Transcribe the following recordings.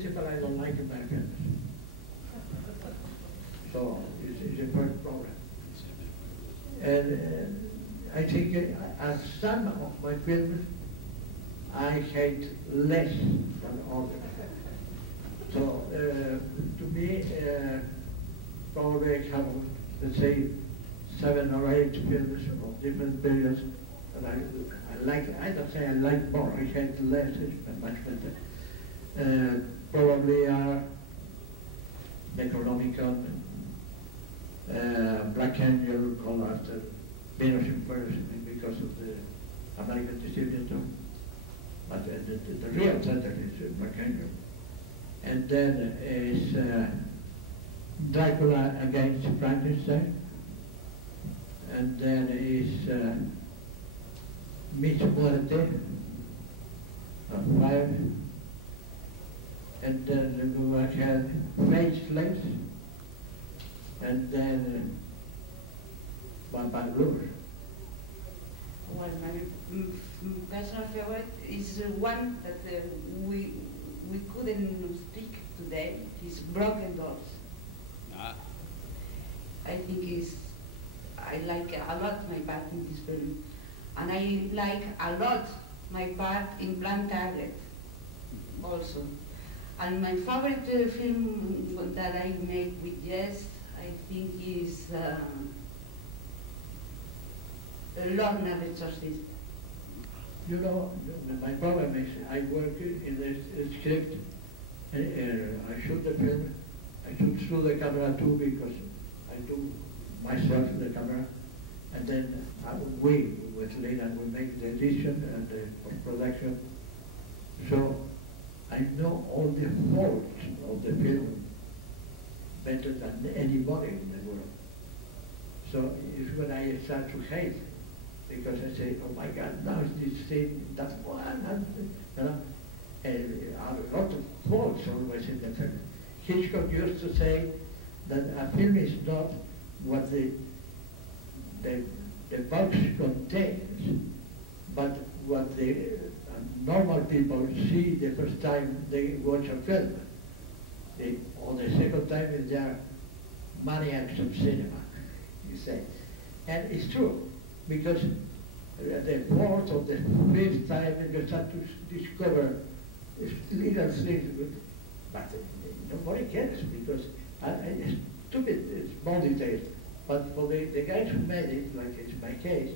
principle, I don't like Americans. So it's a first problem. And I think as some of my films, I hate less than others. So to me, probably I have, let's say, 7 or 8 films of different periods that I like. I don't say I like more, I hate less, it's much better. Probably are Necronomicon, Black Angel, called after Venus in Paris because of the American distributor. But the real center is Black Angel. And then is Dracula against Frankenstein. And then is Miss Muerte, 5. And then we had Faceless. And then Vampire Blues. Well, my personal favorite is one that we couldn't speak today. Is Broken Dolls. Ah. I think I like a lot my part in this film, and I like a lot my part in Blank Target also. And my favorite film that I made with Jess, I think is Lord Never Exorcist. You know, my problem is I work in the script, I shoot the film, I shoot through the camera too because I do myself the camera, and then we, with Lena, we make the edition and the post-production. So I know all the faults of the film better than anybody in the world. So it's when I start to hate, because I say, oh my God, now it's this thing, that one, and, you know, and a lot of faults always in the film. Hitchcock used to say that a film is not what the box contains, but what the normal people see the first time they watch a film. Or the second time they are maniacs of cinema, you say. And it's true, because the fourth or the fifth time you start to discover little things, but nobody cares, because stupid small details. But for the guys who made it, like it's my case,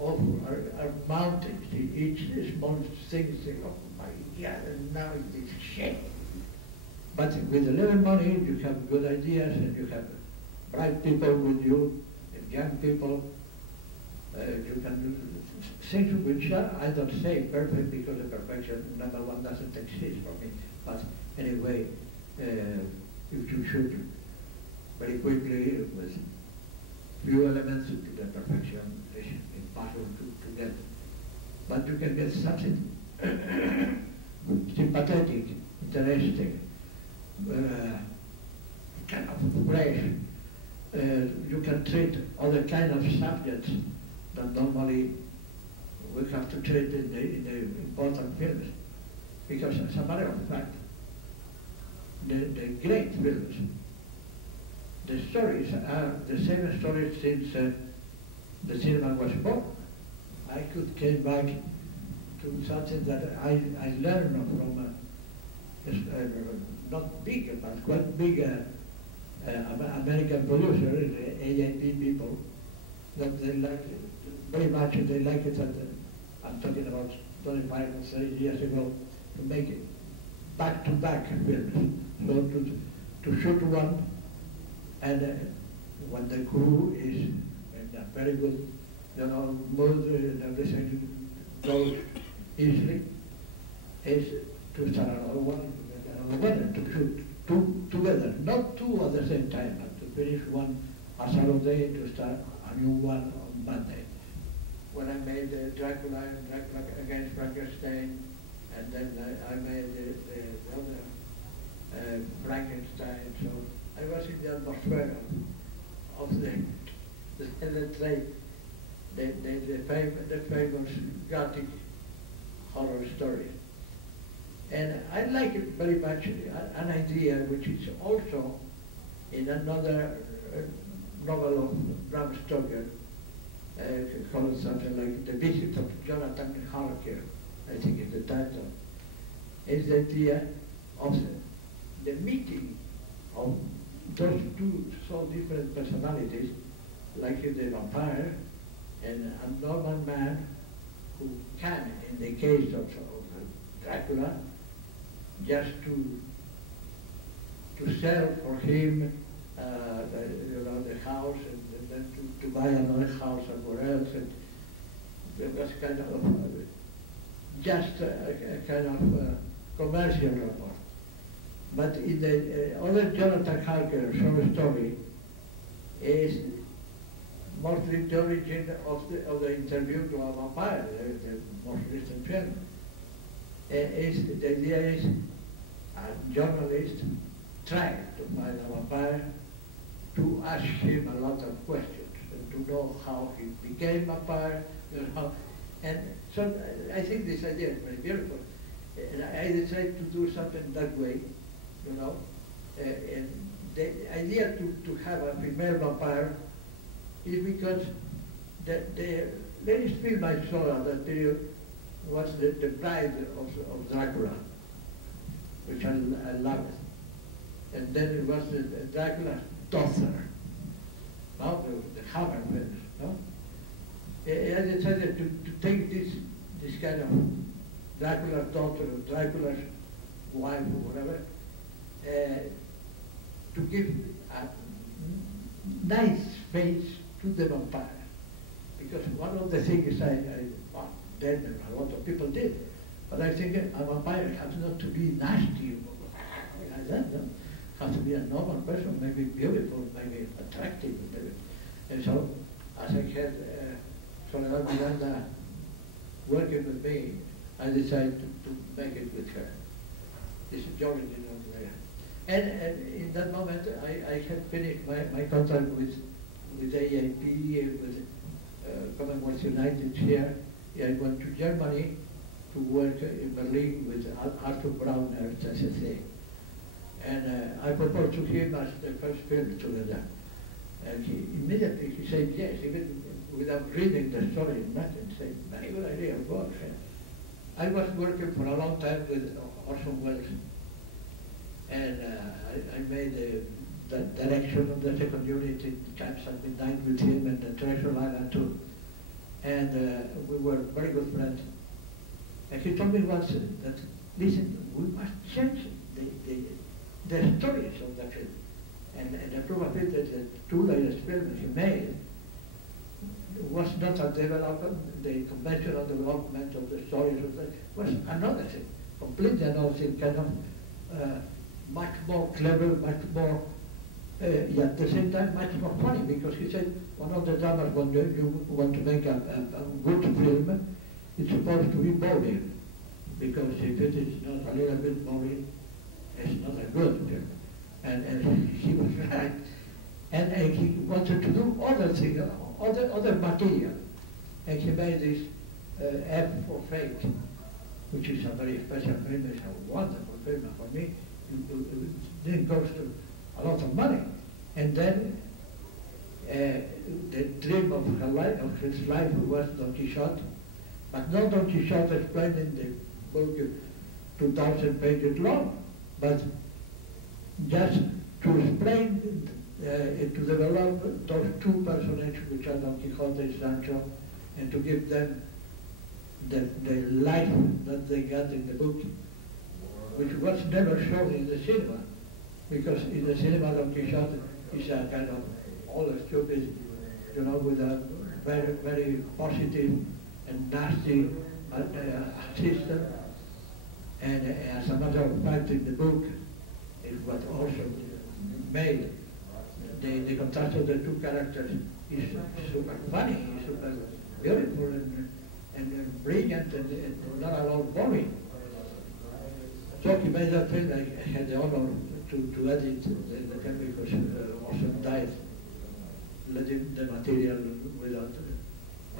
are mountains. Each small thing, say, oh my God, and now it's shit. But with a little money, you have good ideas, and you have bright people with you, and young people. You can do things which are, I don't say perfect, because the perfection, number one, doesn't exist for me. But anyway, if you shoot very quickly with few elements to the perfection, it's impossible to get. But you can get something sympathetic, interesting, kind of fresh. You can treat other kind of subjects that normally we have to treat in the important films. Because as a matter of fact, the great films, the stories are the same stories since the cinema was born. I could came back to something that I learned from not big, but quite big American producer, the AIP people, that they like it very much. They like it, I'm talking about 25 or 30 years ago, to make it back-to-back films. So to shoot one, and when the crew is in a very good, mood and everything goes easily, is to start another one, to shoot two together, not two at the same time, but to finish one on Saturday, to start a new one on Monday. When I made Dracula and Dracula against Frankenstein, and then I made the other Frankenstein, so I was in the atmosphere of the let's say, the famous Gothic horror story. And I like it very much, an idea which is also in another novel of Bram Stoker, called something like The Visit of Jonathan Harker, I think is the title, is the idea of the meeting of those two so different personalities, like the vampire and a normal man who can, in the case of Dracula, just to sell for him the house and then to buy another house somewhere else. And it was kind of just a kind of commercial report. But in the other Jonathan Harker short story is mostly the origin of the interview to a vampire, the most recent film. The idea is a journalist trying to find a vampire, to ask him a lot of questions and to know how he became a vampire, and so I think this idea is very beautiful. And I decided to do something that way, and the idea to have a female vampire is because the latest film I saw at that period was the Bride of Dracula, which I loved. And then it was the Dracula's daughter, the Hammer films. I decided to take this kind of Dracula's daughter or Dracula's wife or whatever, to give a nice face to the vampire. Because one of the things then a lot of people did, but I think a vampire has not to be nasty like that, no? Has to be a normal person, maybe beautiful, maybe attractive, maybe. And so, as I had Soledad Miranda working with me, I decided to make it with her. This is the origin of the and in that moment, I had finished my contract with AIP, with Commonwealth United here. I went to Germany to work in Berlin with Arthur Brauner, SSA. And I proposed to him as the first film together. And he immediately said yes, even without reading the story, nothing. Said, very good idea, of course. I was working for a long time with Orson Welles. And I made the direction of the second unit in Times at Midnight with him and the Treasure Island too. And we were very good friends. And he told me once that, listen, we must change the stories of the film. And the proof of it is the two latest films he made was not a development, the conventional development of the stories of the, was another thing, completely another thing, kind of much more clever, much more, yet at the same time much more funny, because he said one of the dramas when you want to make a good film, it's supposed to be boring, because if it is not a little bit boring, it's not a good film. And he was right. And he wanted to do other things, other material. And he made this F for Fate, which is a very special film, it's a wonderful film for me. It cost a lot of money. And then the dream of her life, of his life was Don Quixote, but not Don Quixote explained in the book 2,000 pages long, but just to explain, to develop those two personages, which are Don Quixote and Sancho, and to give them the life that they got in the book, which was never shown in the cinema, because in the cinema Don Quixote is a kind of all stupid, with a very, very positive and nasty system. And as a matter of fact, in the book, is what also made the contrast of the two characters is super funny, super beautiful, and brilliant, and not at all boring. So he made that film. I had the honor to edit the film because Orson died, letting the material without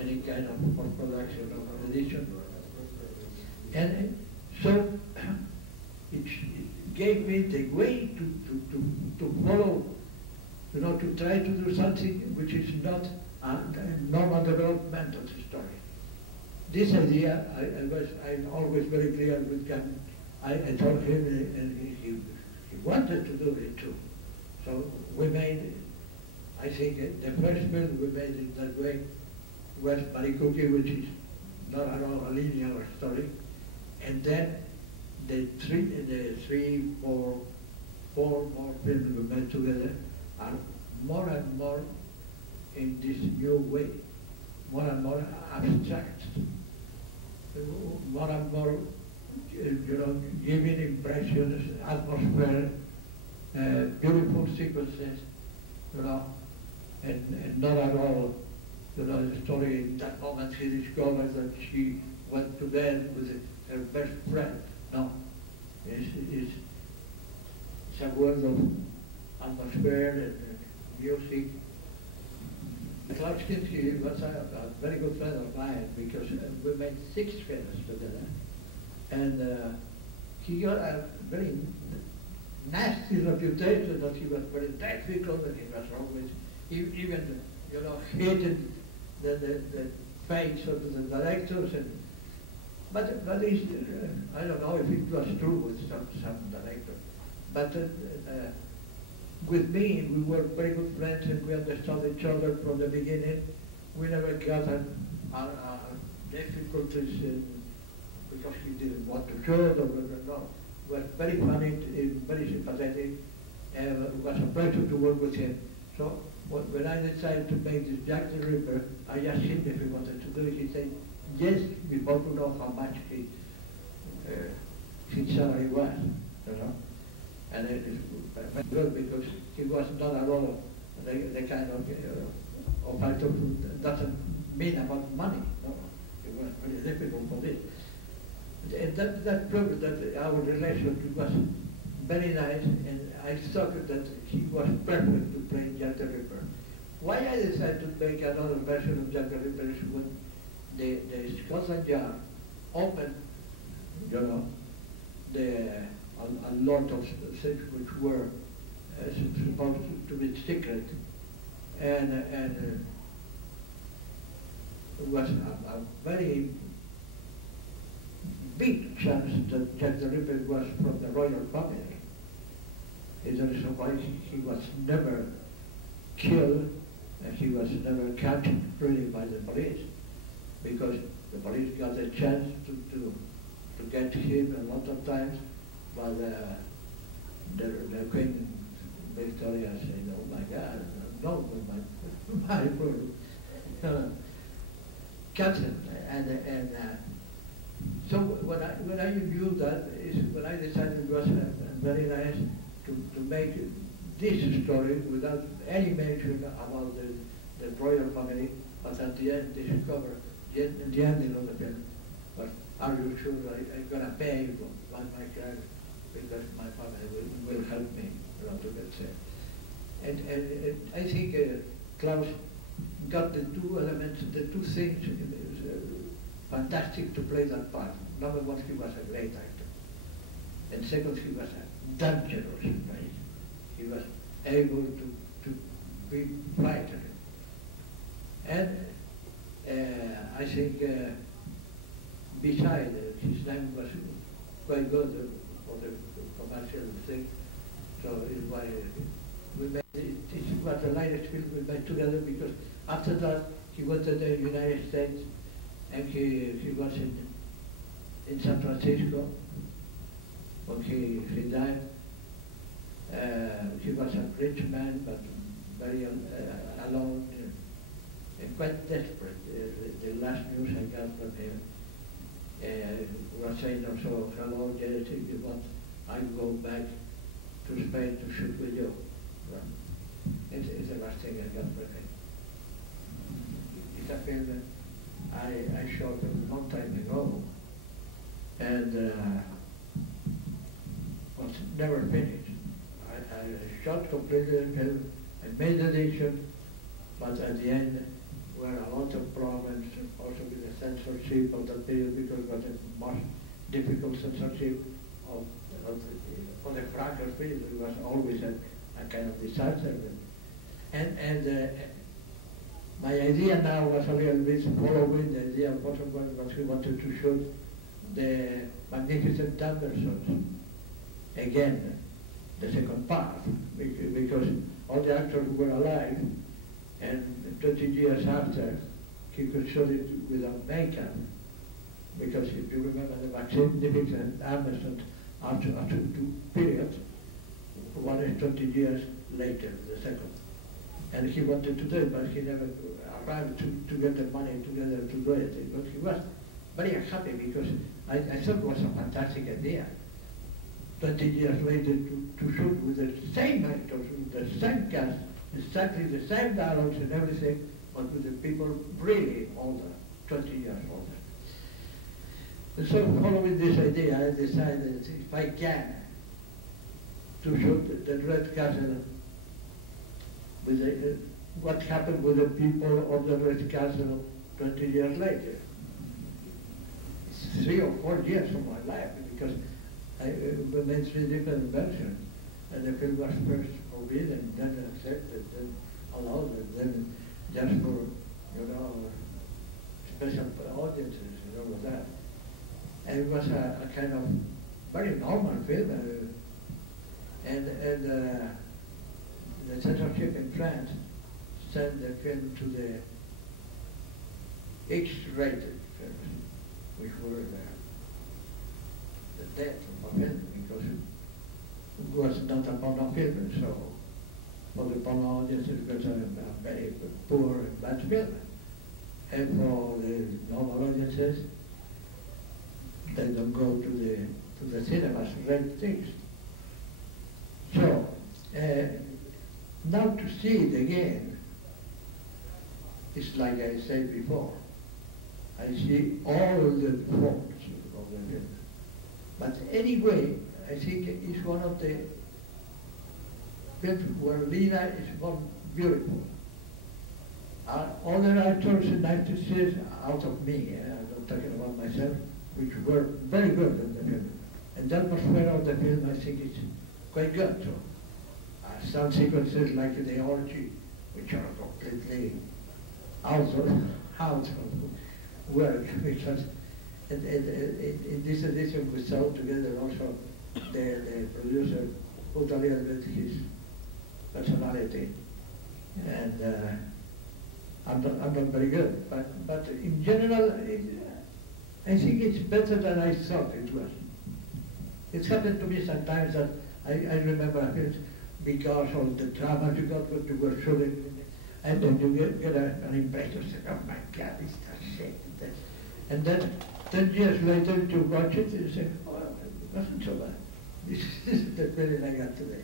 any kind of post-production or edition. And so it gave me the way to follow, to try to do something which is not a normal development of the story. This idea, I'm always very clear with Gavin. I told him, and he wanted to do it too. So we made, I think, the first film we made in that way was Marikuki, which is not at all a linear story. And then the four more films we made together are more and more in this new way, more and more abstract, more and more, giving impressions, atmosphere, beautiful sequences, and not at all, the story in that moment he discovered that she went to bed with her best friend. No, it's a world of atmosphere and music. Klaus Kinski was a very good friend of mine because we made 6 films together. And he got a very nasty reputation that he was very difficult and he was always, even, hated the face of the directors. But it's, I don't know if it was true with some directors. But with me, we were very good friends and we understood each other from the beginning. We never got difficulties because he didn't want to shoot or no. He was very funny, very sympathetic, and it was a pleasure to work with him. So when I decided to make this Jack the Ripper, I asked him if he wanted to do it. He said yes, before to know how much his salary was, And it is very good because he was not at all the kind of actor who doesn't mean about money. No. It was very difficult for this. And that proved that our relationship was very nice, and I thought that he was perfect to play Jack the Ripper. Why I decided to make another version of Jack the Ripper is when the Scotland Yard opened, a lot of things which were supposed to be secret, and it was a very big chance that Jack the Ripper was from the royal family. Is the reason why he was never killed and he was never captured really by the police, because the police got a chance to get him a lot of times, but the Queen Victoria said, "Oh my God, no, my poor captain," and so when I knew that, is when I decided it was very nice to make this story without any mention about the royal family, but at the end discover the ending of the film. But are you sure I'm going to pay my career because my family will help me to get saved? And I think Klaus got the two elements, the two things. It was fantastic to play that part. Number one, he was a great actor. And second, he was a dangerous player. He was able to be frightened. And I think besides, his name was quite good for the commercial thing. So it's why we made it. This was the latest film we made together, because after that he went to the United States and he was in San Francisco when he died. He was a rich man, but very alone and quite desperate. The last news I got from him was saying also, "Hello, Jess, if you want, I go back to Spain to shoot with you." Well, it's the last thing I got from him. It's a film that I shot a long time ago, and was never finished. I shot completely the film, I made the edition, but at the end were a lot of problems also with the censorship of that period, because it was the most difficult censorship of film. It was always a kind of disaster. And my idea now was a little bit following the idea of what he wanted to shoot the Magnificent Andersons. Again, the second part, because all the actors were alive, and 20 years after, he could shoot it without makeup. Because if you remember the Magnificent Andersons after 2 periods, one is 20 years later, the second. And he wanted to do it, but he never arrived to get the money together to do it. But he was very unhappy because I thought it was a fantastic idea. 20 years later to shoot with the same actors, with the same cast, exactly the same dialogues and everything, but with the people really older, 20 years older. And so following this idea, I decided if I can to shoot the Red Castle with what happened with the people of the Red Castle 20 years later. It's 3 or 4 years of my life, because we made 3 different versions, and the film was first forbidden, then accepted, then allowed, and then just for, special audiences and all of that. And it was a kind of very normal film, and the censorship in France sent the film to the X-rated films, which were the death of a film, because it was not a porno film, so for the porno audience it was a very poor and bad film. And for the normal audiences, they don't go to the cinemas to rent things. So, now to see it again, it's like I said before. I see all the faults of the film. But anyway, I think it's one of the films where Lina is more beautiful. Other actors and actresses out of me, I'm not talking about myself, which were very good in the film. And the atmosphere of the film, I think, is quite good too. Some sequences like the orgy, which are completely out of work, because in this edition we saw together also the producer put a little bit his personality, and I'm not very good, but in general, I think it's better than I thought it was. It's happened to me sometimes that I remember films because of the drama you got what you were shooting, and then you get an impression, oh my God, it's that shit. And then 10 years later you watch it and you say, oh, it wasn't so bad. This is the feeling I got today.